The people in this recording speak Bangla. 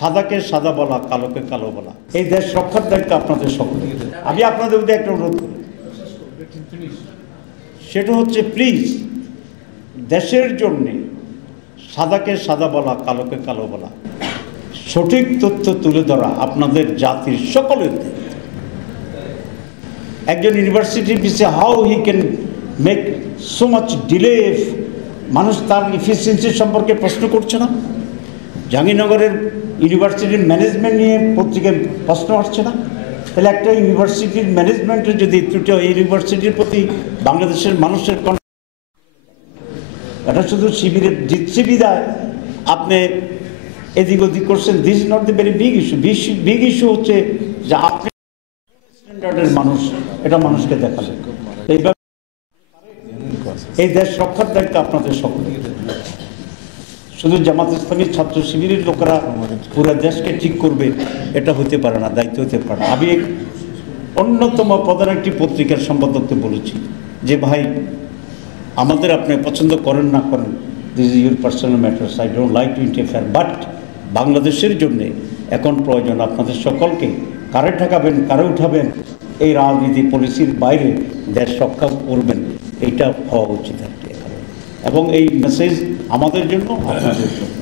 সাদাকে সাদা বলা, কালোকে কালো বলা। এই দেশ রক্ষার দায়িত্ব আপনাদের সকলে। আমি আপনাদের মধ্যে একটা অনুরোধ করি, সেটা হচ্ছে প্লিজ দেশের জন্যে সাদাকে সাদা বলা, কালোকে কালো বলা, সঠিক তথ্য তুলে ধরা আপনাদের জাতির সকলের দায়িত্ব। একজন ইউনিভার্সিটির পিছিয়ে how he can make so much delay, মানুষ তার ইফিসিয়েন্সি সম্পর্কে প্রশ্ন করছে না। জাহাঙ্গীরনগরের ইউনিভার্সিটির ম্যানেজমেন্ট নিয়ে পত্রিকায় প্রশ্ন আসছে না। তাহলে একটা ইউনিভার্সিটির ম্যানেজমেন্টের যদি ত্রুটি হয়, ইউনিভার্সিটির প্রতি বাংলাদেশের মানুষের এটা শুধু শিবিরের জিতছে বিদায় আপনি এদিক ওদিক করছেন। This is not the very big issue. Big issue হচ্ছে যে আপনি স্ট্যান্ডার্ডের মানুষ, এটা মানুষকে দেখালেন। এইভাবে এই দেশ রক্ষার দায়িত্ব আপনাদের সকলে। শুধু জামাত ইসলামী ছাত্র শিবিরের লোকেরা পুরো দেশকে ঠিক করবে এটা হতে পারে না, দায়িত্ব হতে পারে না। আমি অন্যতম প্রধান একটি পত্রিকার সম্পাদককে বলেছি যে ভাই, আমাদের আপনি পছন্দ করেন না করেন, this is your personal matters, I don't like to interfere, but বাংলাদেশের জন্যে এখন প্রয়োজন আপনাদের সকলকে কারে ঠেকাবেন, কারে উঠাবেন, এই রাজনীতি পলিসির বাইরে দেশ রক্ষা করবেন, এইটা হওয়া উচিত আর কি। এবং এই মেসেজ আমাদের জন্য, আপনাদের জন্য।